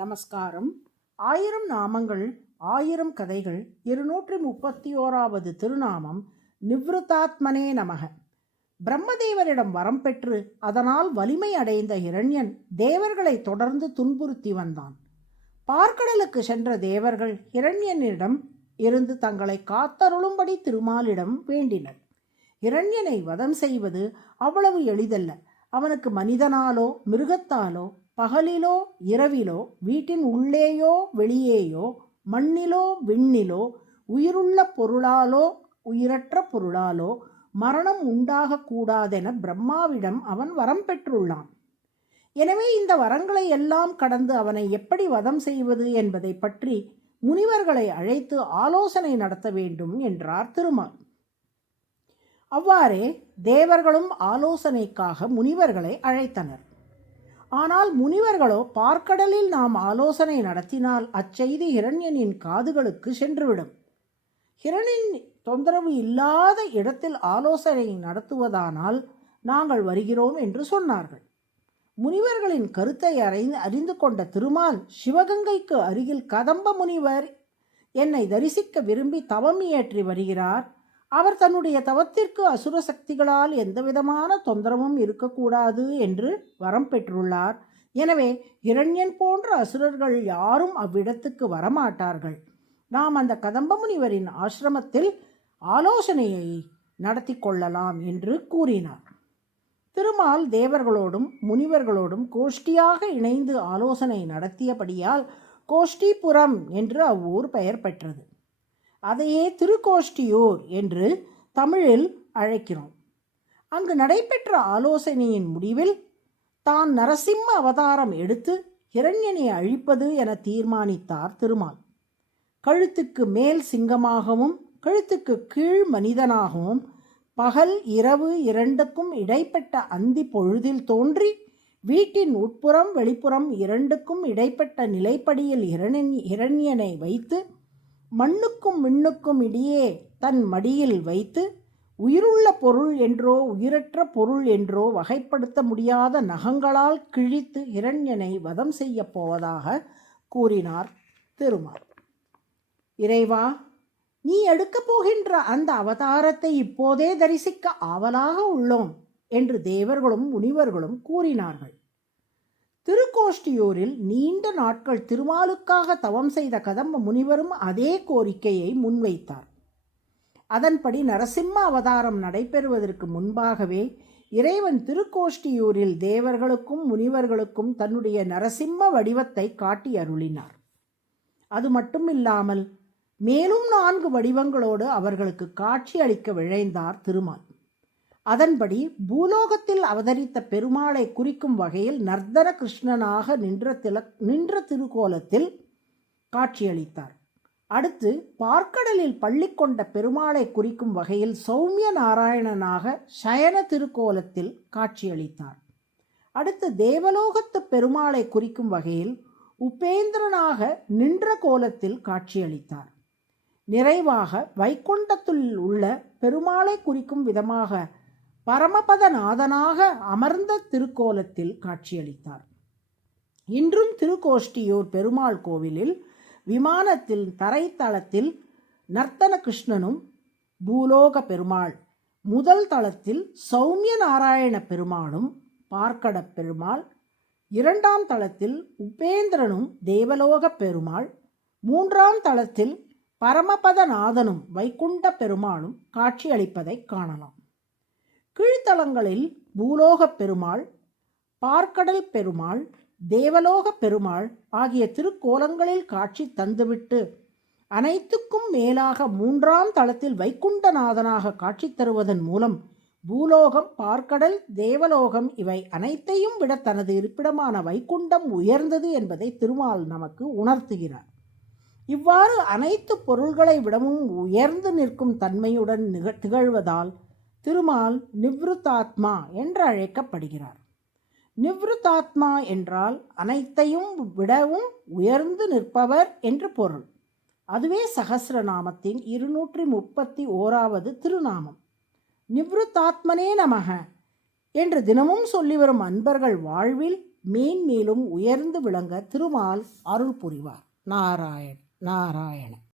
நமஸ்காரம். 1000 நாமங்கள் 1000 கதைகள் 231வது திருநாமம் நிவ்ருதாத்மனே நமக. பிரம்மதேவரிடம் வரம் பெற்று அதனால் வலிமை அடைந்த இரண்யன் தேவர்களை தொடர்ந்து துன்புறுத்தி வந்தான். பார்க்கடலுக்கு சென்ற தேவர்கள் இரண்யனிடம் இருந்து தங்களை காத்தருளும்படி திருமாலிடம் வேண்டினர். இரண்யனை வதம் செய்வது அவ்வளவு எளிதல்ல. அவனுக்கு மனிதனாலோ மிருகத்தாலோ பகலிலோ இரவிலோ வீட்டின் உள்ளேயோ வெளியேயோ மண்ணிலோ விண்ணிலோ உயிருள்ள பொருளாலோ உயிரற்ற பொருளாலோ மரணம் உண்டாகக்கூடாதென பிரம்மாவிடம் அவன் வரம் பெற்றுள்ளான். எனவே இந்த வரங்களை எல்லாம் கடந்து அவனை எப்படி வதம் செய்வது என்பதை பற்றி முனிவர்களை அழைத்து ஆலோசனை நடத்த வேண்டும் என்றார் திருமால். அவ்வாறே தேவர்களும் ஆலோசனைக்காக முனிவர்களை அழைத்தனர். ஆனால் முனிவர்களோ பார்க்கடலில் நாம் ஆலோசனை நடத்தினால் அச்செய்தி இரண்யனின் காதுகளுக்கு சென்றுவிடும். ஹிரண்யன் தொந்தரவு இல்லாத இடத்தில் ஆலோசனை நடத்துவதானால் நாங்கள் வருகிறோம் என்று சொன்னார்கள். முனிவர்களின் கருத்தை அறிந்து கொண்ட திருமால் சிவகங்கைக்கு அருகில் கதம்ப முனிவர் என்னை தரிசிக்க விரும்பி தவம் இயற்றி வருகிறார். அவர் தன்னுடைய தவத்திற்கு அசுர சக்திகளால் எந்தவிதமான தொந்தரவும் இருக்கக்கூடாது என்று வரம் பெற்றுள்ளார். எனவே இரண்யன் போன்ற அசுரர்கள் யாரும் அவ்விடத்துக்கு வரமாட்டார்கள். நாம் அந்த கதம்ப முனிவரின் ஆசிரமத்தில் ஆலோசனையை நடத்தி கொள்ளலாம் என்று கூறினார். திருமால் தேவர்களோடும் முனிவர்களோடும் கோஷ்டியாக இணைந்து ஆலோசனை நடத்தியபடியால் கோஷ்டிபுரம் என்று அவ்வூர் பெயர் பெற்றது. அதையே திருக்கோஷ்டியூர் என்று தமிழில் அழைக்கிறோம். அங்கு நடைபெற்ற ஆலோசனையின் முடிவில் தான் நரசிம்ம அவதாரம் எடுத்து இரண்யனை அழிப்பது என தீர்மானித்தார் திருமால். கழுத்துக்கு மேல் சிங்கமாகவும் கழுத்துக்கு கீழ் மனிதனாகவும் பகல் இரவு இரண்டுக்கும் இடைப்பட்ட அந்தி பொழுதில் தோன்றி வீட்டின் உட்புறம் வெளிப்புறம் இரண்டுக்கும் இடைப்பட்ட நிலைப்படியில் இரண்யனை வைத்து மண்ணுக்கும் விண்ணுக்கும் இடையே தன் மடியில் வைத்து உயிருள்ள பொருள் என்றோ உயிரற்ற பொருள் என்றோ வகைப்படுத்த முடியாத நகங்களால் கிழித்து இரண்யனை வதம் செய்ய போவதாக கூறினார் திருமால். இறைவா, நீ எடுக்கப் போகின்ற அந்த அவதாரத்தை இப்போதே தரிசிக்க ஆவலாக உள்ளோம் என்று தேவர்களும் முனிவர்களும் கூறினார்கள். திருக்கோஷ்டியூரில் நீண்ட நாட்கள் திருமாலுக்காக தவம் செய்த கதம்ப முனிவரும் அதே கோரிக்கையை முன்வைத்தார். அதன்படி நரசிம்ம அவதாரம் நடைபெறுவதற்கு முன்பாகவே இறைவன் திருக்கோஷ்டியூரில் தேவர்களுக்கும் முனிவர்களுக்கும் தன்னுடைய நரசிம்ம வடிவத்தை காட்டி அருளினார். அது மட்டுமில்லாமல் மேலும் 4 வடிவங்களோடு அவர்களுக்கு காட்சி அளிக்க விழைந்தார் திருமால். அதன்படி பூலோகத்தில் அவதரித்த பெருமாளை குறிக்கும் வகையில் நர்தன கிருஷ்ணனாக நின்ற திருக்கோலத்தில் காட்சியளித்தார். அடுத்து பார்க்கடலில் பள்ளி கொண்ட பெருமாளை குறிக்கும் வகையில் சௌமிய நாராயணனாக சயன திருக்கோலத்தில் காட்சியளித்தார். அடுத்து தேவலோகத்து பெருமாளை குறிக்கும் வகையில் உபேந்திரனாக நின்ற கோலத்தில் காட்சியளித்தார். நிறைவாக வைகுண்டத்தில் உள்ள பெருமாளை குறிக்கும் விதமாக பரமபதநாதனாக அமர்ந்த திருக்கோலத்தில் காட்சியளித்தார். இன்றும் திருக்கோஷ்டியூர் பெருமாள் கோவிலில் விமானத்தில் தரைத்தளத்தில் நர்த்தன கிருஷ்ணனும் பூலோக பெருமாள், முதல் தளத்தில் சௌமிய நாராயண பெருமாளும் பார்க்கட பெருமாள், 2ஆம் தளத்தில் உபேந்திரனும் தேவலோக பெருமாள், 3ஆம் தளத்தில் பரமபதநாதனும் வைகுண்ட பெருமாளும் காட்சியளிப்பதை காணலாம். கீழ்த்தலங்களில் பூலோக பெருமாள், பார்க்கடல் பெருமாள், தேவலோக பெருமாள் ஆகிய திருக்கோலங்களில் காட்சி தந்துவிட்டு அனைத்துக்கும் மேலாக 3ஆம் தளத்தில் வைகுண்டநாதனாக காட்சி தருவதன் மூலம் பூலோகம், பார்க்கடல், தேவலோகம் இவை அனைத்தையும் விட தனது இருப்பிடமான வைகுண்டம் உயர்ந்தது என்பதை திருமால் நமக்கு உணர்த்துகிறார். இவ்வாறு அனைத்து பொருள்களை விடவும் உயர்ந்து நிற்கும் தன்மையுடன் திகழ்வதால் திருமால் நிவ்ருதாத்மா என்று அழைக்கப்படுகிறார். நிவ்ருதாத்மா என்றால் அனைத்தையும் விடவும் உயர்ந்து நிற்பவர் என்று பொருள். அதுவே சகஸ்ரநாமத்தின் 231வது திருநாமம். நிவ்ருதாத்மனே நமக என்று தினமும் சொல்லி வரும் அன்பர்கள் வாழ்வில் மேன்மேலும் உயர்ந்து விளங்க திருமால் அருள் புரிவார். நாராயண.